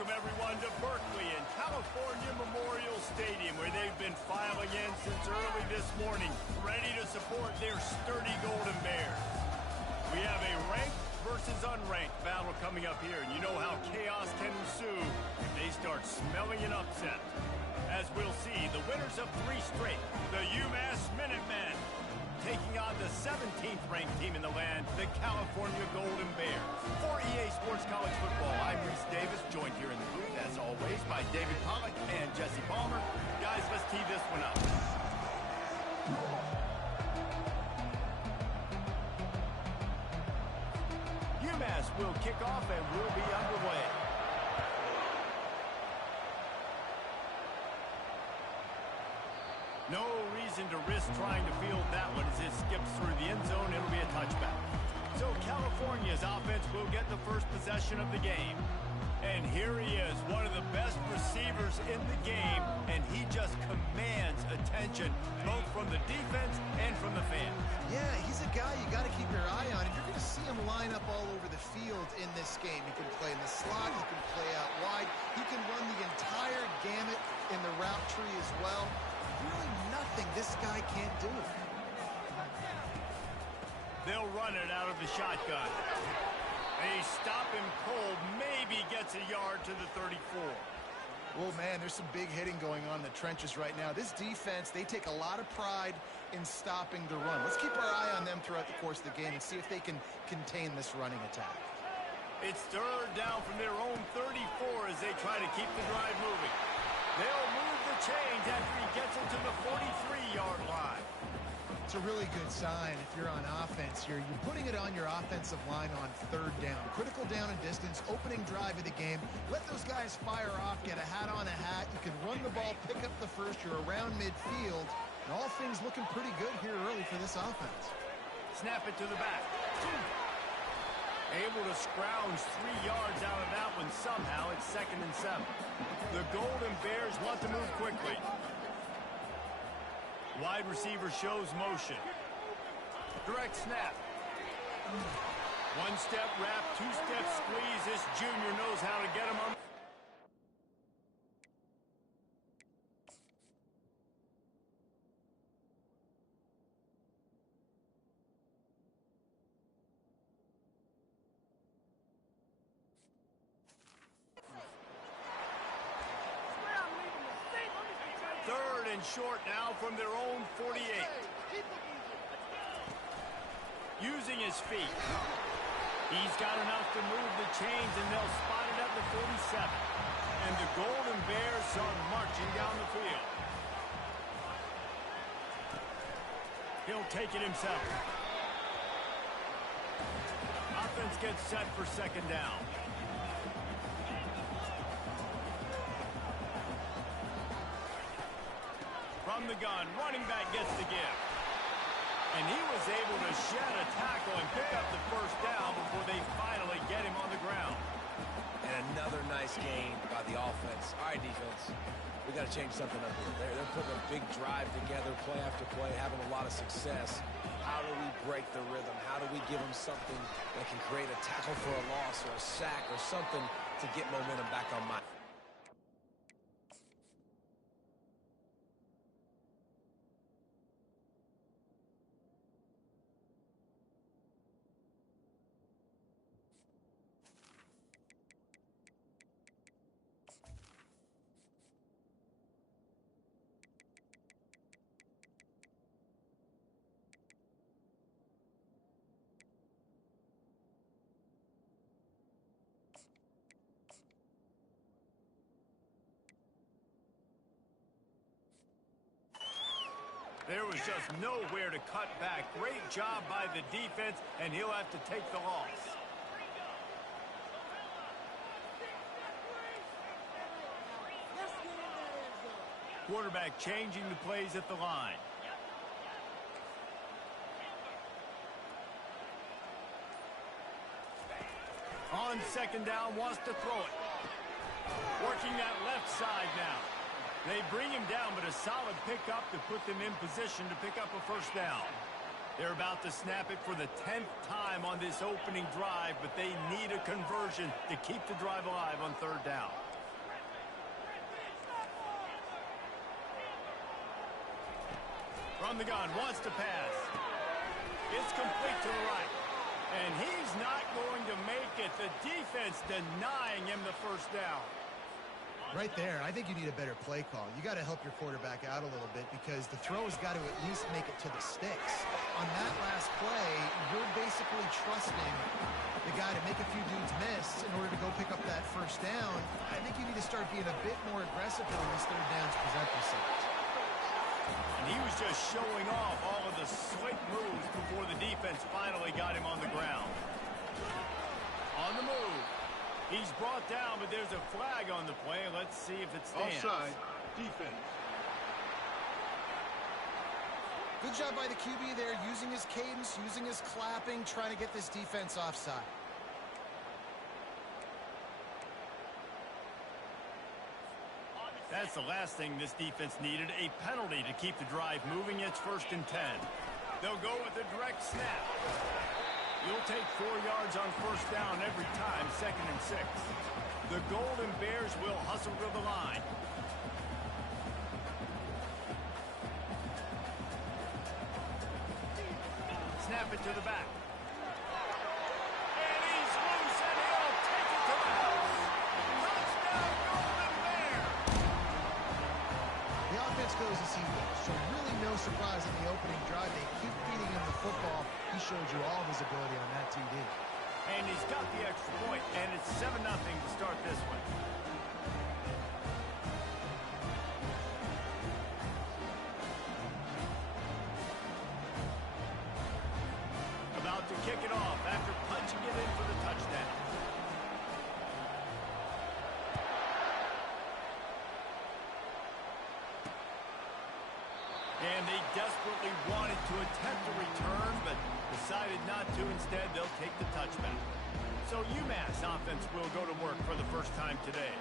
welcome everyone to Berkeley and California Memorial Stadium, where they've been filing in since early this morning, ready to support their sturdy Golden Bears. We have a ranked versus unranked battle coming up here, and you know how chaos can ensue if they start smelling an upset. As we'll see, the winners of 3 straight, the UMass Minutemen, taking on the 17th ranked team in the land, the California Golden Bears. For EA Sports College Football, I'm Reese Davis, joined here in the booth, as always, by David Pollack and Jesse Palmer. Guys, let's tee this one up. UMass will kick off and we'll be underway. No reason to risk trying to field that one as it skips through the end zone. It'll be a touchback. So California's offense will get the first possession of the game. And here he is, one of the best receivers in the game, and he just commands attention, both from the defense and from the fans. Yeah, he's a guy you got to keep your eye on, and you're going to see him line up all over the field in this game. He can play in the slot, he can play out wide, he can run the entire gamut in the route tree as well. Really nothing this guy can't do. They'll run it out of the shotgun. They stop him cold, maybe gets a yard to the 34. Well, man, there's some big hitting going on in the trenches right now. This defense, they take a lot of pride in stopping the run. Let's keep our eye on them throughout the course of the game and see if they can contain this running attack. It's third down from their own 34 as they try to keep the drive moving. They'll move the chains after he gets it to the 43-yard line. It's a really good sign if you're on offense here. You're putting it on your offensive line on third down. Critical down and distance, opening drive of the game. Let those guys fire off, get a hat on a hat. You can run the ball, pick up the first. You're around midfield. And all things looking pretty good here early for this offense. Snap it to the back. Able to scrounge 3 yards out of that one somehow. It's 2nd and 7. The Golden Bears want to move quickly. Wide receiver shows motion. Direct snap. 1-step wrap, 2-step squeeze. This junior knows how to get him on. Third and short now from their own 48. Using his feet. He's got enough to move the chains, and they'll spot it at the 47. And the Golden Bears are marching down the field. He'll take it himself. Offense gets set for 2nd down. From the gun, running back gets the give. And he was able to shed a tackle and pick up the first down before they finally get him on the ground. And another nice gain by the offense. All right, defense, we got to change something up here. They're putting a big drive together, play after play, having a lot of success. How do we break the rhythm? How do we give them something that can create a tackle for a loss or a sack or something to get momentum back on my... There was just nowhere to cut back. Great job by the defense, and he'll have to take the loss. Quarterback changing the plays at the line. On 2nd down, wants to throw it. Working that left side now. They bring him down, but a solid pickup to put them in position to pick up a first down. They're about to snap it for the 10th time on this opening drive, but they need a conversion to keep the drive alive on 3rd down. On the gun, wants to pass. It's complete to the right. And he's not going to make it. The defense denying him the first down. Right there, I think you need a better play call. You got to help your quarterback out a little bit because the throw has got to at least make it to the sticks. On that last play, you're basically trusting the guy to make a few dudes miss in order to go pick up that first down. I think you need to start being a bit more aggressive when these third downs present themselves. And he was just showing off all of the slick moves before the defense finally got him on the ground. On the move. He's brought down, but there's a flag on the play. Let's see if it stands. Offside, defense. Good job by the QB there, using his cadence, using his clapping, trying to get this defense offside. That's the last thing this defense needed, a penalty to keep the drive moving. It's 1st and 10. They'll go with a direct snap. You'll take 4 yards on first down every time, 2nd and 6. The Golden Bears will hustle to the line. Snap it to the back. And he's loose, and he'll take it to the house. Touchdown, Golden Bears! The offense goes as he goes, so really no surprise in the opening drive. They keep feeding him the football. He showed you all of his ability on that TD. And he's got the extra point, and it's 7-0 to start this one. About to kick it off after punching it in for the touchdown. And they desperately wanted to attempt a return, but decided not to. Instead, they'll take the touchback. So UMass offense will go to work for the first time today.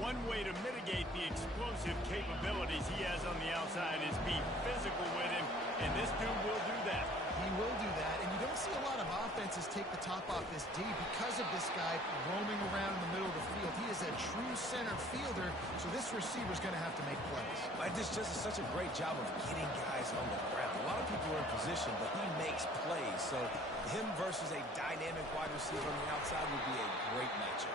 One way to mitigate the explosive capabilities he has on the outside is be physical with him, and this dude will do that. He will do that, and you don't see a lot of offenses take the top off this D because of this guy roaming around in the middle of the field. He is a true center fielder, so this receiver's going to have to make plays. This just is such a great job of getting guys on the ground. A lot of people are in position, but he makes plays, so him versus a dynamic wide receiver on the outside would be a great matchup.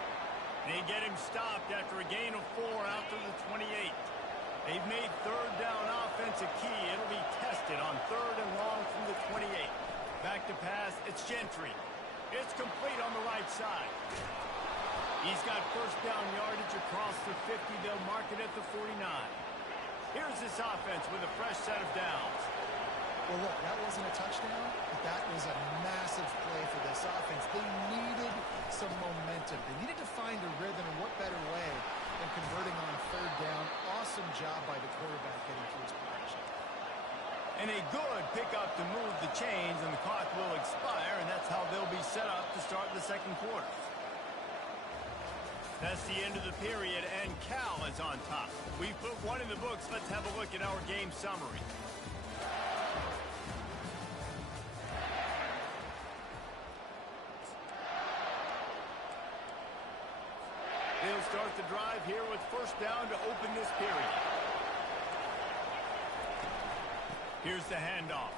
They get him stopped after a gain of 4 out to the 28. They've made third down offense a key. It'll be tested on 3rd and long from the 28. Back to pass, it's Gentry. It's complete on the right side. He's got first down yardage across the 50. They'll mark it at the 49. Here's this offense with a fresh set of downs. Well, look, that wasn't a touchdown, but that was a massive play for this offense. They needed some momentum. They needed to find a rhythm, and what better way than converting on 3rd down. Awesome job by the quarterback getting to his progression. And a good pickup to move the chains, and the clock will expire, and that's how they'll be set up to start the 2nd quarter. That's the end of the period, and Cal is on top. We've put one in the books. Let's have a look at our game summary. They'll start the drive here with first down to open this period. Here's the handoff.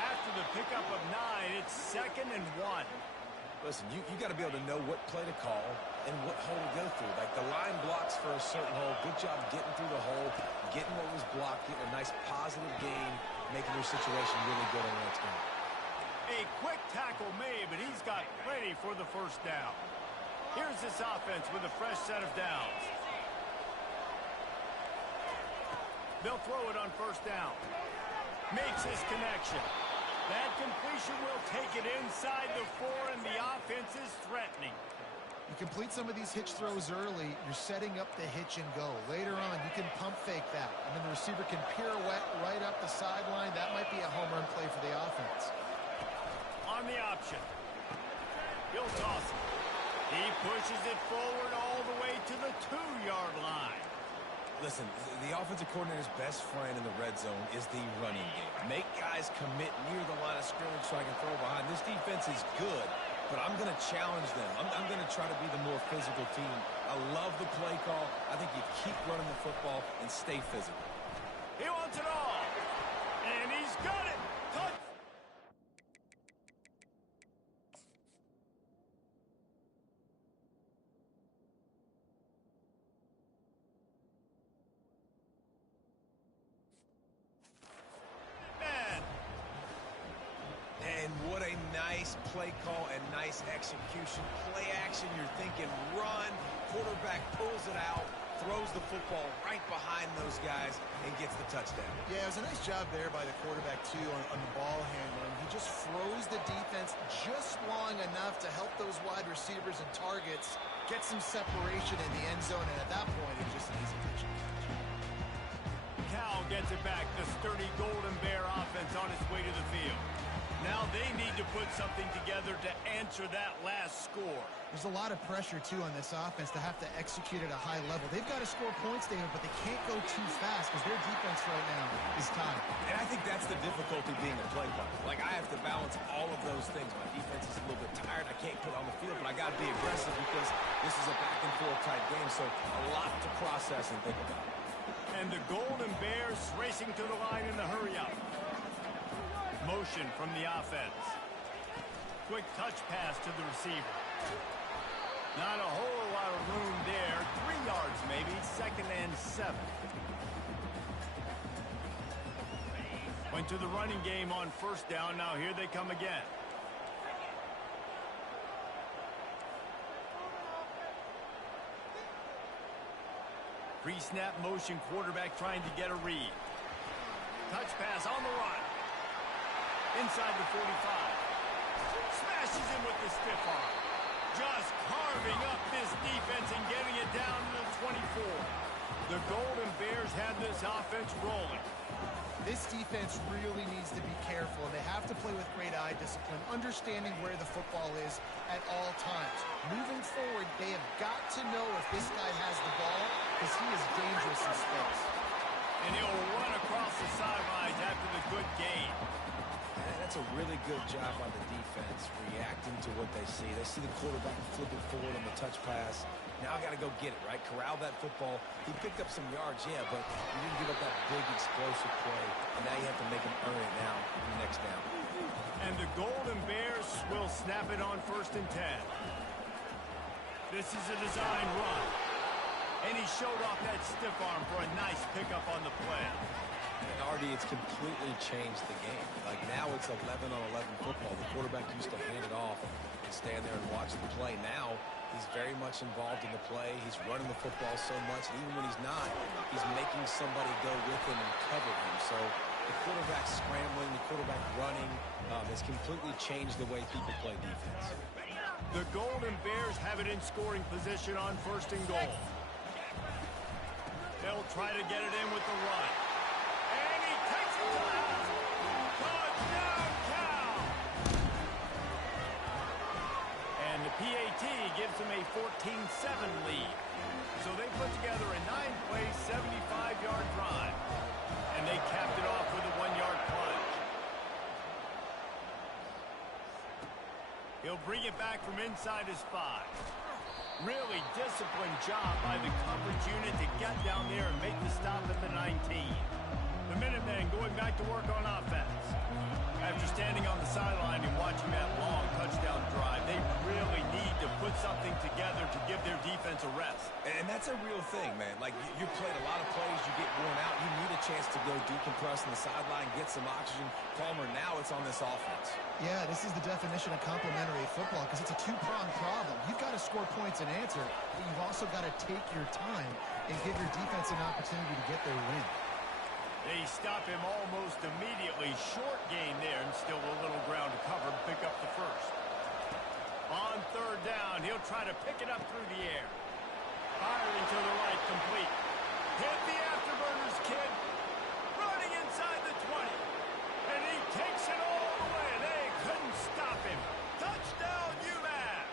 After the pickup of 9, it's 2nd and 1. Listen, you got to be able to know what play to call and what hole to go through. Like the line blocks for a certain hole. Good job getting through the hole, getting what was blocked, getting a nice positive gain, making your situation really good on the next game. A quick tackle made, but he's got plenty for the first down. Here's this offense with a fresh set of downs. They'll throw it on first down. Makes his connection. That completion will take it inside the 4, and the offense is threatening. You complete some of these hitch throws early, you're setting up the hitch and go. Later on, you can pump fake that, and then the receiver can pirouette right up the sideline. That might be a home run play for the offense. On the option. He'll toss it. He pushes it forward all the way to the 2-yard line. Listen, the offensive coordinator's best friend in the red zone is the running game. Make guys commit near the line of scrimmage so I can throw behind. This defense is good, but I'm going to challenge them. I'm going to try to be the more physical team. I love the play call. I think you keep running the football and stay physical. He wants it all. And he's got it. Touch. Man. And what a nice play call and nice execution. Play action, you're thinking run. Quarterback pulls it out, throws the football right behind those guys, and gets the touchdown. Yeah, it was a nice job there by the quarterback, too, on the ball handling. He just froze the defense just long enough to help those wide receivers and targets get some separation in the end zone, and at that point, it was just an easy catch. Cal gets it back. The sturdy Golden Bear offense on its way to the field. Now they need to put something together to answer that last score. There's a lot of pressure, too, on this offense to have to execute at a high level. They've got to score points, David, but they can't go too fast because their defense right now is tied. And I think that's the difficulty being a play caller. Like, I have to balance all of those things. My defense is a little bit tired. I can't put on the field, but I got to be aggressive because this is a back-and-forth type game, so a lot to process and think about. And the Golden Bears racing to the line in the hurry-up. Motion from the offense. Quick touch pass to the receiver. Not a whole lot of room there. 3 yards maybe. 2nd and 7. Went to the running game on 1st down. Now here they come again. Pre-snap motion, quarterback trying to get a read. Touch pass on the run. Inside the 45. Smashes him with the stiff arm. Just carving up this defense and getting it down to the 24. The Golden Bears have this offense rolling. This defense really needs to be careful, and they have to play with great eye discipline, understanding where the football is at all times. Moving forward, they have got to know if this guy has the ball, because he is dangerous in space. And he'll run across the sidelines after the good gain. That's a really good job by the defense, reacting to what they see. They see the quarterback flip it forward on the touch pass. Now I got to go get it, right? Corral that football. He picked up some yards, yeah, but you didn't give up that big explosive play. And now you have to make him earn it now in the next down. And the Golden Bears will snap it on 1st and 10. This is a design run. And he showed off that stiff arm for a nice pickup on the play. And Artie, it's completely changed the game. Like, now it's 11-on-11 football. The quarterback used to hand it off and stand there and watch the play. Now he's very much involved in the play. He's running the football so much. And even when he's not, he's making somebody go with him and cover him. So the quarterback scrambling, the quarterback running has completely changed the way people play defense. The Golden Bears have it in scoring position on 1st and goal. They'll try to get it in with the run. And he takes it to the house. Touchdown, Cal! And the PAT gives them a 14-7 lead. So they put together a 9-play, 75-yard drive. And they capped it off with a 1-yard plunge. He'll bring it back from inside his 5. Really disciplined job by the coverage unit to get down there and make the stop at the 19. The Minutemen going back to work on offense. After standing on the sideline and watching that long touchdown drive, they really need to put something together to give their defense a rest. And that's a real thing, man. Like, you played a lot of plays, you get worn out, you need a chance to go decompress on the sideline, get some oxygen. Palmer, now it's on this offense. Yeah, this is the definition of complementary football because it's a two-pronged problem. You've got to score points and answer, but you've also got to take your time and give your defense an opportunity to get their win. They stop him almost immediately. Short gain there and still a little ground to cover. Pick up the 1st. On 3rd down, he'll try to pick it up through the air. Firing to the right, complete. Hit the afterburners, kid. Running inside the 20. And he takes it all the way. They couldn't stop him. Touchdown, UMass.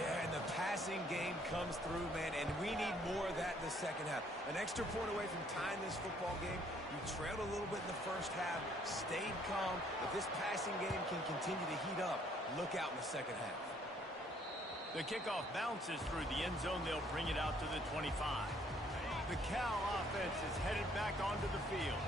Yeah, and the passing game comes through, man, and we need more of that in the second half. An extra point away from tying this football game. You trailed a little bit in the first half, stayed calm. If this passing game can continue to heat up, look out in the second half. The kickoff bounces through the end zone. They'll bring it out to the 25. The the Cal offense is headed back onto the field.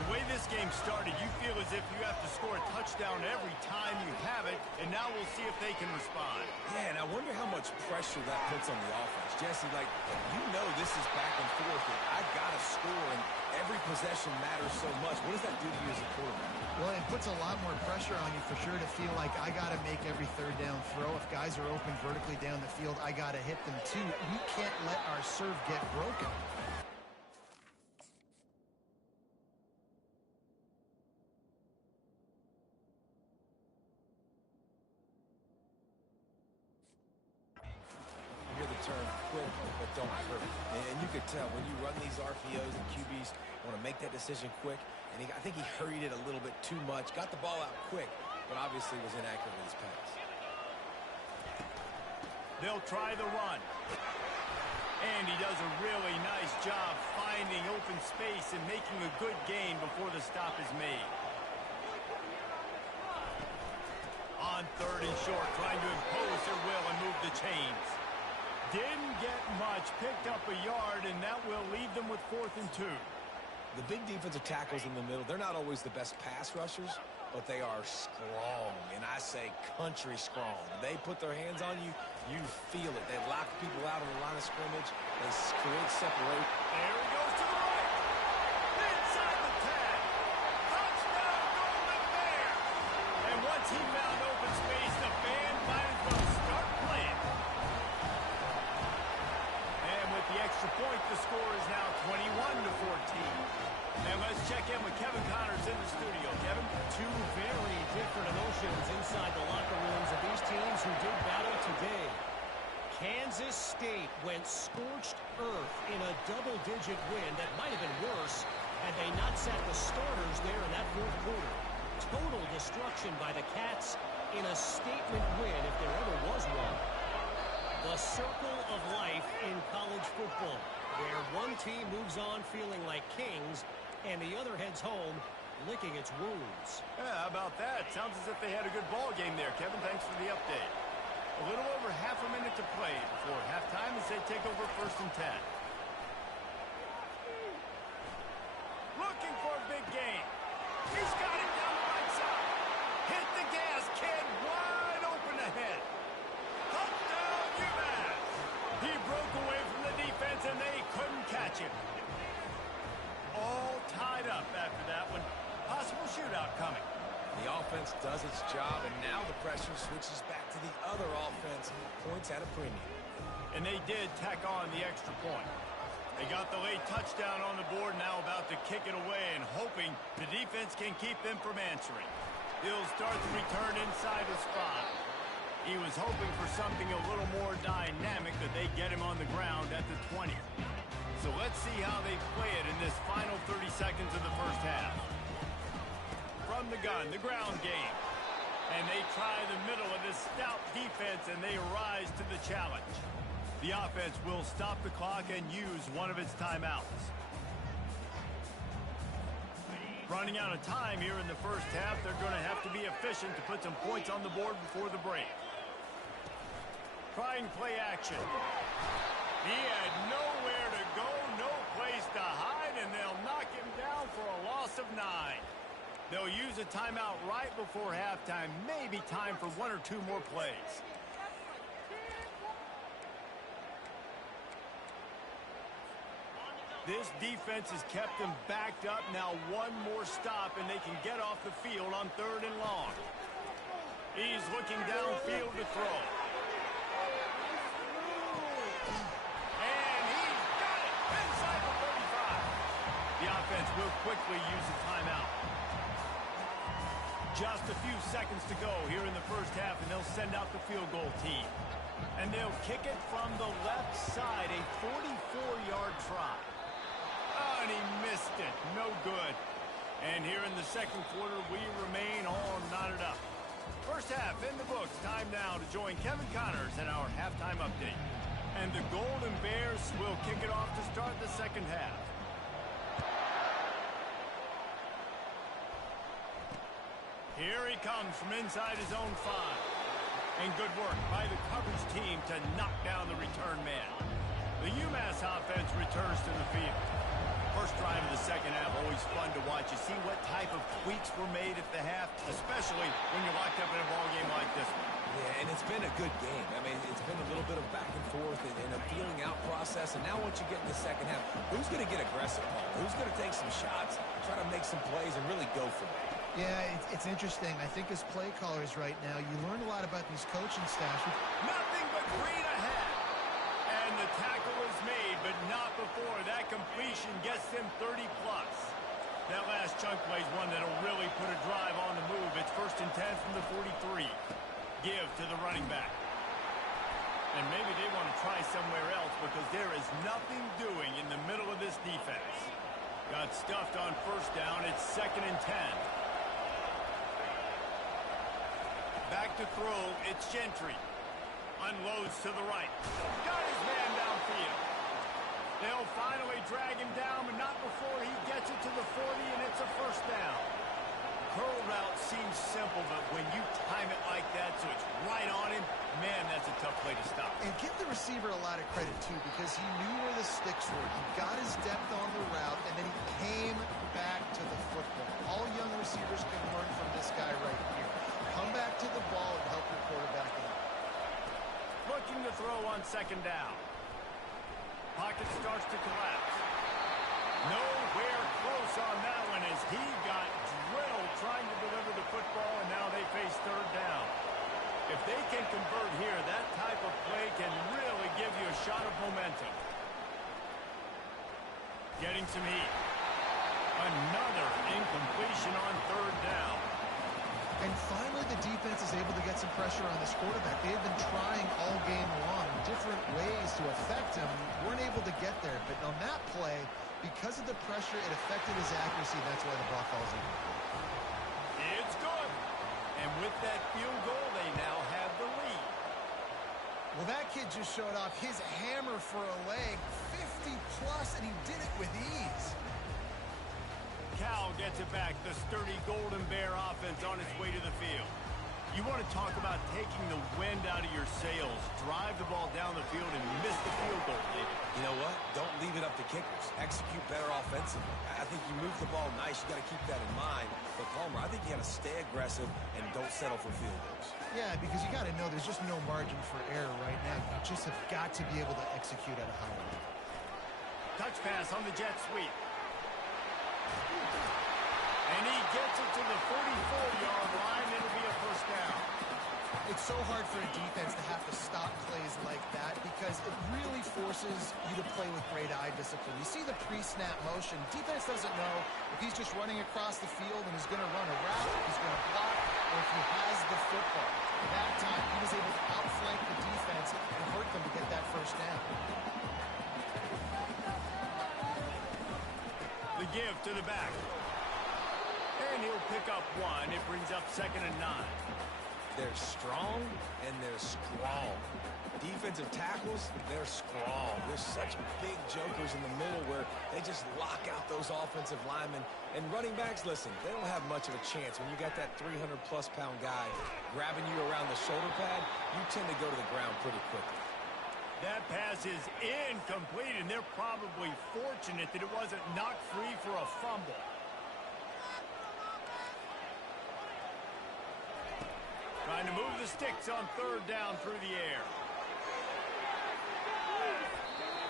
The way this game started, you feel as if you have to score a touchdown every time you have it, and now we'll see if they can respond. Yeah, and I wonder how much pressure that puts on the offense. Jesse, like, you know this is back and forth, and I got to score, and every possession matters so much. What does that do to you as a quarterback? Well, it puts a lot more pressure on you for sure to feel like I got to make every third down throw. If guys are open vertically down the field, I got to hit them too. We can't let our serve get broken. Turn quick, but don't hurt. And you could tell when you run these RPOs and QBs want to make that decision quick. And I think he hurried it a little bit too much. Got the ball out quick, but obviously was inaccurate with his pass. They'll try the run. And he does a really nice job finding open space and making a good gain before the stop is made. On third and short, trying to impose their will and move the chains. Didn't get much, picked up a yard, and that will leave them with 4th and 2. The big defensive tackles in the middle, they're not always the best pass rushers, but they are strong, and I say country strong. They put their hands on you, you feel it. They lock people out on the line of scrimmage. They create separation. There he goes to the right. Inside the 10. Touchdown, Golden Bears. And once he found open space, the band might as well start playing. The extra point, the score is now 21-14. And let's check in with Kevin Connors in the studio. Kevin? Two very different emotions inside the locker rooms of these teams who did battle today. Kansas State went scorched earth in a double-digit win that might have been worse had they not sat the starters there in that fourth quarter. Total destruction by the Cats in a statement win if there ever was one. The circle of life in college football, where one team moves on feeling like kings and the other heads home licking its wounds. Yeah, how about that? Sounds as if they had a good ball game there. Kevin, thanks for the update. A little over half a minute to play before halftime as they take over 1st and 10. Looking for a big game. He's got it down the right side. Hit the gas, kid. Wide open ahead. Touchdown, UMass. He broke away from the defense, and they couldn't catch him. All tied up after that one. Possible shootout coming. The offense does its job, and now the pressure switches back to the other offense. Points at a premium. And they did tack on the extra point. They got the late touchdown on the board, now about to kick it away and hoping the defense can keep them from answering. He'll start the return inside his 5. He was hoping for something a little more dynamic, but they get him on the ground at the 20. So let's see how they play it in this final 30 seconds of the first half. From the gun, the ground game. And they try the middle of this stout defense, and they rise to the challenge. The offense will stop the clock and use one of its timeouts. Running out of time here in the first half, they're going to have to be efficient to put some points on the board before the break. Trying play action. He had nowhere to go, no place to hide, and they'll knock him down for a loss of 9. They'll use a timeout right before halftime. Maybe time for 1 or 2 more plays. This defense has kept them backed up. Now one more stop, and they can get off the field on 3rd and long. He's looking downfield to throw. And he's got it inside the 35. The offense will quickly use a timeout. Just a few seconds to go here in the first half, and they'll send out the field goal team. And they'll kick it from the left side, a 44-yard try. Oh, and he missed it. No good. And here in the second quarter, we remain all knotted up. First half in the books. Time now to join Kevin Connors in our halftime update. And the Golden Bears will kick it off to start the second half. Here he comes from inside his own 5. And good work by the coverage team to knock down the return man. The UMass offense returns to the field. half always fun to watch. You see what type of tweaks were made at the half, especially when you're locked up in a ball game like this one. Yeah, and it's been a good game. I mean, it's been a little bit of back and forth and a feeling out process. And now once you get in the second half, who's going to get aggressive, Paul? Who's going to take some shots, try to make some plays, and really go for it? Yeah, it's interesting. I think as play callers right now, you learn a lot about these coaching staffs. Nothing but green ahead. And the tackle is made, but not before. That completion gets them 30-plus. That last chunk play is one that'll really put a drive on the move. It's 1st and 10 from the 43. Give to the running back. And maybe they want to try somewhere else because there is nothing doing in the middle of this defense. Got stuffed on 1st down. It's 2nd and 10. Back to throw. It's Gentry. Unloads to the right. Got his man downfield. They'll finally drag him down, but not before he gets it to the 40, and it's a 1st down. Curl route seems simple, but when you time it like that so it's right on him, man, that's a tough play to stop. And give the receiver a lot of credit, too, because he knew where the sticks were. He got his depth on the route, and then he came back to the football. All young receivers can learn from this guy right here. Come back to the ball and help your quarterback out. Looking to throw on 2nd down. Pocket starts to collapse. Nowhere close on that one as he got drilled trying to deliver the football, and now they face 3rd down. If they can convert here, that type of play can really give you a shot of momentum. Getting some heat. Another incompletion on 3rd down. And finally, the defense is able to get some pressure on this quarterback. They have been trying all game long, different ways to affect him. Weren't able to get there. But on that play, because of the pressure, it affected his accuracy. That's why the ball falls in. It's good. And with that field goal, they now have the lead. Well, that kid just showed off his hammer for a leg, 50-plus, and he did it with ease. Cal gets it back. The sturdy Golden Bear offense on its way to the field. You want to talk about taking the wind out of your sails. Drive the ball down the field and miss the field goal, David. You know what? Don't leave it up to kickers. Execute better offensively. I think you move the ball nice. You got to keep that in mind. But Palmer, I think you got to stay aggressive and don't settle for field goals. Yeah, because you got to know there's just no margin for error right now. You just have got to be able to execute at a high level. Touch pass on the jet sweep. And he gets it to the 44-yard line. It'll be a 1st down. It's so hard for a defense to have to stop plays like that because it really forces you to play with great eye discipline. You see the pre-snap motion. Defense doesn't know if he's just running across the field and he's going to run a route, if he's going to block, or if he has the football. That time, he was able to outflank the defense and hurt them to get that 1st down. The give to the back. And he'll pick up 1. It brings up 2nd and 9. They're strong and they're strong. Defensive tackles, they're strong. They're such big jokers in the middle where they just lock out those offensive linemen. And running backs, listen, they don't have much of a chance. When you got that 300-plus pound guy grabbing you around the shoulder pad, you tend to go to the ground pretty quickly. That pass is incomplete, and they're probably fortunate that it wasn't knocked free for a fumble. Trying to move the sticks on 3rd down through the air.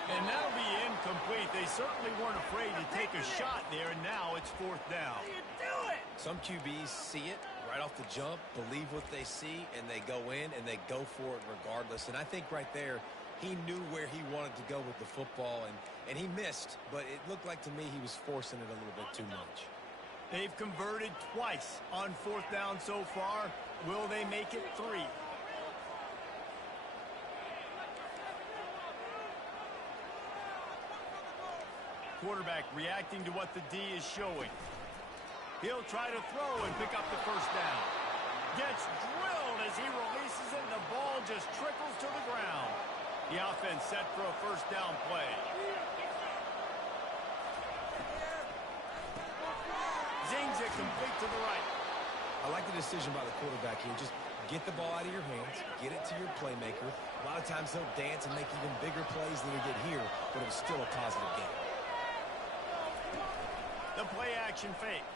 And that'll be incomplete. They certainly weren't afraid to take a shot there, and now it's 4th down. Some QBs see it right off the jump, believe what they see, and they go in and they go for it regardless. And I think right there, he knew where he wanted to go with the football, and he missed, but it looked like to me he was forcing it a little bit too much. They've converted twice on 4th down so far. Will they make it 3? Quarterback reacting to what the D is showing. He'll try to throw and pick up the 1st down. Gets drilled as he releases it, and the ball just trickles to the ground. The offense set for a 1st down play. Zings it complete to the right. I like the decision by the quarterback here. Just get the ball out of your hands, get it to your playmaker. A lot of times they'll dance and make even bigger plays than they did here, but it was still a positive game. The The play action fake.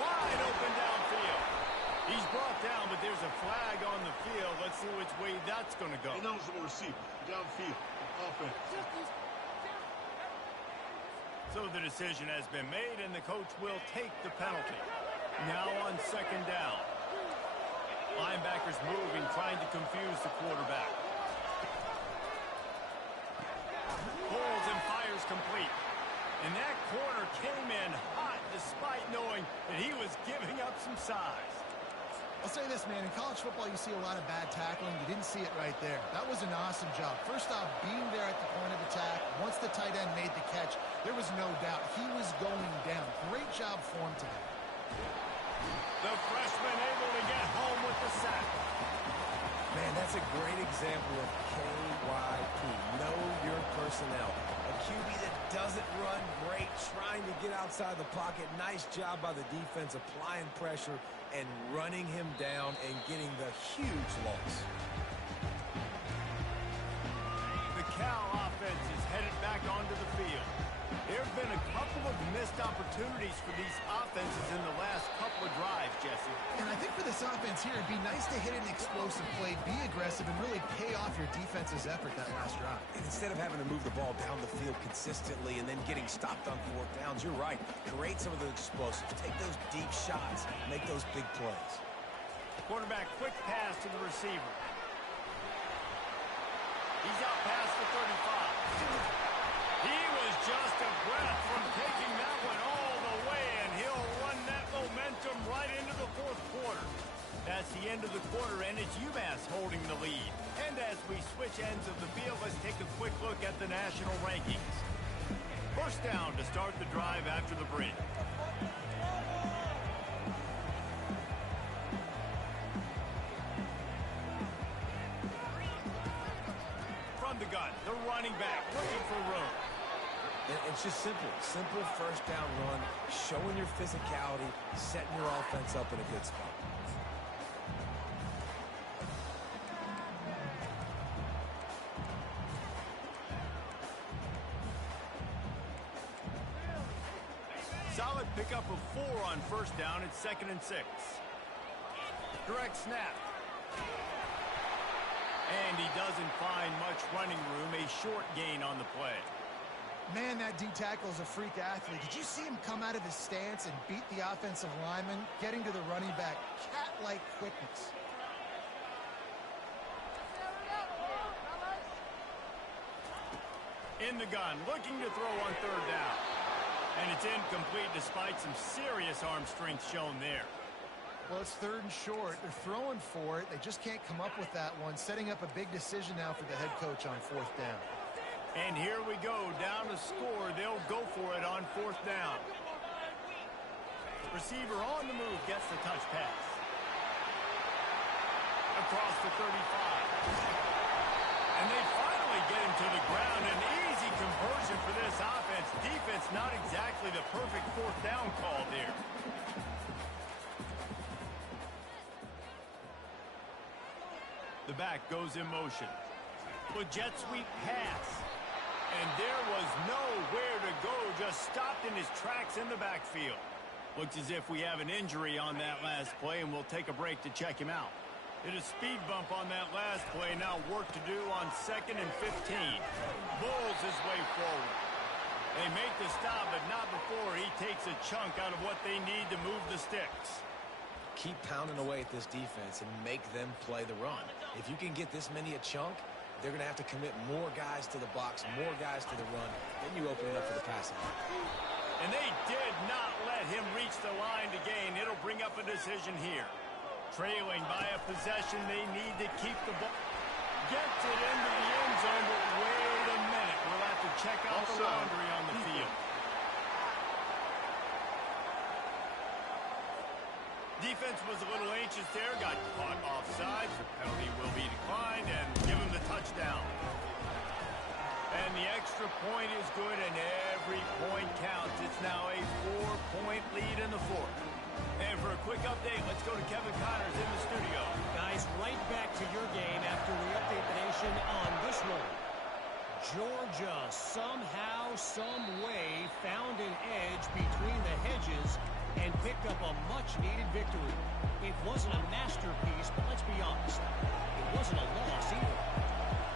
Wide open downfield. He's brought down, but there's a flag on the field. Let's see which way that's going to go. Ineligible receiver, downfield, offense. So the decision has been made, and the coach will take the penalty. Now on second down. Linebackers moving, trying to confuse the quarterback. Pulls and fires complete. And that corner came in hot despite knowing that he was giving up some size. I'll say this, man. In college football, you see a lot of bad tackling. You didn't see it right there. That was an awesome job. First off, being there at the point of attack. Once the tight end made the catch, there was no doubt he was going down. Great job for him today. The freshman able to get home with the sack. Man, that's a great example of KYP. Know your personnel. A QB that doesn't run great, trying to get outside the pocket. Nice job by the defense applying pressure and running him down and getting the huge loss. The Cal offense is headed back onto the field. There have been a couple of missed opportunities for these offenses in the last couple of drives, Jesse. And I think for this offense here, it'd be nice to hit an explosive play, be aggressive, and really pay off your defense's effort that last drive. And instead of having to move the ball down the field consistently and then getting stopped on fourth downs, you're right. Create some of those explosives. Take those deep shots. Make those big plays. Quarterback, quick pass to the receiver. He's out past the 35. He was just a breath from taking that one all the way, and he'll run that momentum right into the fourth quarter. That's the end of the quarter, and it's UMass holding the lead. And as we switch ends of the field, let's take a quick look at the national rankings. First down to start the drive after the break. From the gun, the running back looking for room. It's just simple. Simple first down run, showing your physicality, setting your offense up in a good spot. Solid pickup of 4 on first down. It's 2nd and 6. Direct snap. And he doesn't find much running room. A short gain on the play. Man, that D-tackle is a freak athlete. Did you see him come out of his stance and beat the offensive lineman, getting to the running back? Cat-like quickness. In the gun, looking to throw on third down. And it's incomplete despite some serious arm strength shown there. Well, it's 3rd and short. They're throwing for it. They just can't come up with that one, setting up a big decision now for the head coach on 4th down. And here we go, down to score. They'll go for it on 4th down. Receiver on the move gets the touch pass. Across the 35. And they finally get him to the ground. An easy conversion for this offense. Defense not exactly the perfect 4th down call there. The back goes in motion. With jet sweep pass. And there was nowhere to go. Just stopped in his tracks in the backfield. Looks as if we have an injury on that last play, and we'll take a break to check him out. Hit a speed bump on that last play. Now work to do on 2nd and 15. Bulls his way forward. They make the stop, but not before he takes a chunk out of what they need to move the sticks. Keep pounding away at this defense and make them play the run. If you can get this many a chunk, they're going to have to commit more guys to the box, more guys to the run. Then you open it up for the passing. And they did not let him reach the line to gain. It'll bring up a decision here. Trailing by a possession, they need to keep the ball. Gets it into the end zone, but wait a minute. We'll have to check out the laundry on the field. Defense was a little anxious there, got caught offside. The penalty will be declined and give him the touchdown. And the extra point is good, and every point counts. It's now a 4-point lead in the 4th. And for a quick update, let's go to Kevin Connors in the studio. Guys, right back to your game after we update the nation on this one. Georgia somehow, some way found pick up a much-needed victory. It wasn't a masterpiece, but let's be honest, it wasn't a loss either.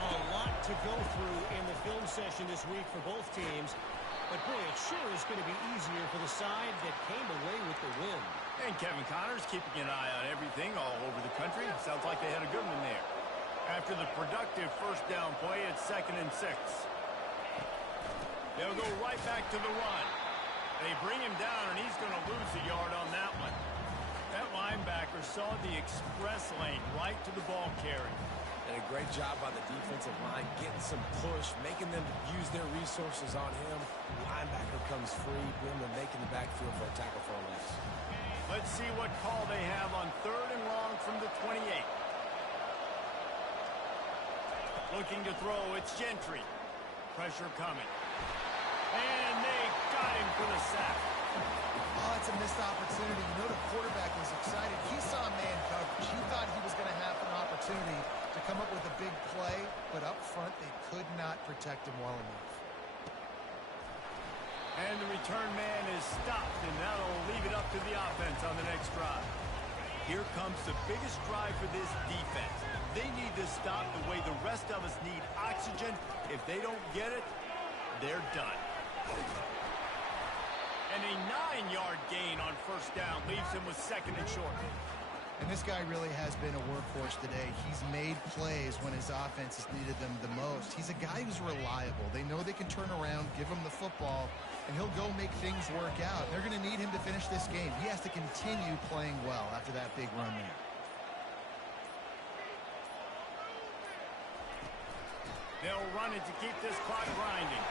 A lot to go through in the film session this week for both teams, but boy, it sure is going to be easier for the side that came away with the win. And Kevin Connors keeping an eye on everything all over the country. Sounds like they had a good one there. After the productive first down play, it's 2nd and 6. They'll go right back to the run. They bring him down, and he's going to lose a yard on that one. That linebacker saw the express lane right to the ball carrier. And a great job by the defensive line, getting some push, making them use their resources on him. Linebacker comes free, boom, and making the backfield for a tackle for a loss. Let's see what call they have on 3rd and long from the 28. Looking to throw, it's Gentry. Pressure coming. And they got him for the sack. Oh, it's a missed opportunity. You know the quarterback was excited. He saw man coverage. He thought he was going to have an opportunity to come up with a big play, but up front they could not protect him well enough. And the return man is stopped, and that'll leave it up to the offense on the next drive. Here comes the biggest drive for this defense. They need to stop the way the rest of us need oxygen. If they don't get it, they're done. And a 9-yard gain on first down leaves him with 2nd and short. And this guy really has been a workhorse today. He's made plays when his offense has needed them the most. He's a guy who's reliable. They know they can turn around, give him the football, and he'll go make things work out. They're going to need him to finish this game. He has to continue playing well after that big run there. They'll run it to keep this clock grinding.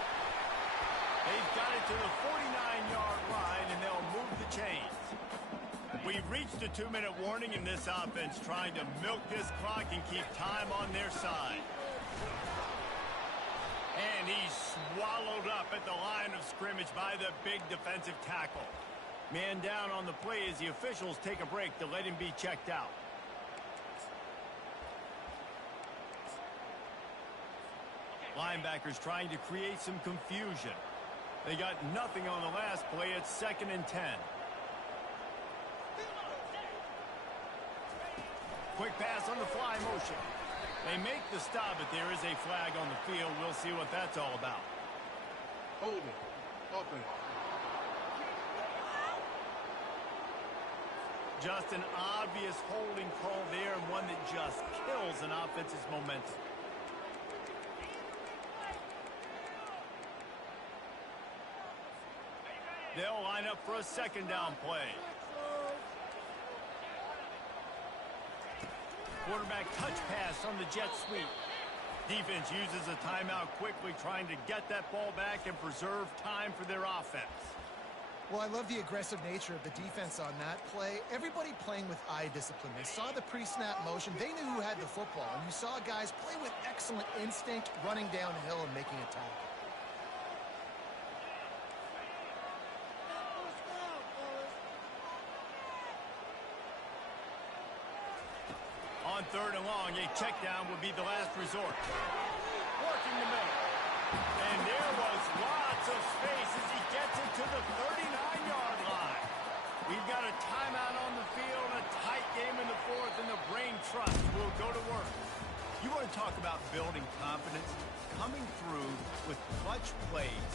They've got it to the 49-yard line, and they'll move the chains. We've reached a 2-minute warning in this offense, trying to milk this clock and keep time on their side. And he's swallowed up at the line of scrimmage by the big defensive tackle. Man down on the play as the officials take a break to let him be checked out. Linebackers trying to create some confusion. They got nothing on the last play. It's 2nd and 10. Quick pass on the fly motion. They make the stop, but there is a flag on the field. We'll see what that's all about. Holding. Offense. Just an obvious holding call there, and one that just kills an offense's momentum. They'll line up for a 2nd down play. Quarterback touch pass on the jet sweep. Defense uses a timeout quickly, trying to get that ball back and preserve time for their offense. Well, I love the aggressive nature of the defense on that play. Everybody playing with eye discipline. They saw the pre-snap motion. They knew who had the football. And you saw guys play with excellent instinct, running downhill and making a tackle. On 3rd and long, a check down would be the last resort. Working the middle. And there was lots of space as he gets it to the 39-yard line. We've got a timeout on the field, a tight game in the 4th, and the Brain Trust will go to work. You want to talk about building confidence? Coming through with clutch plays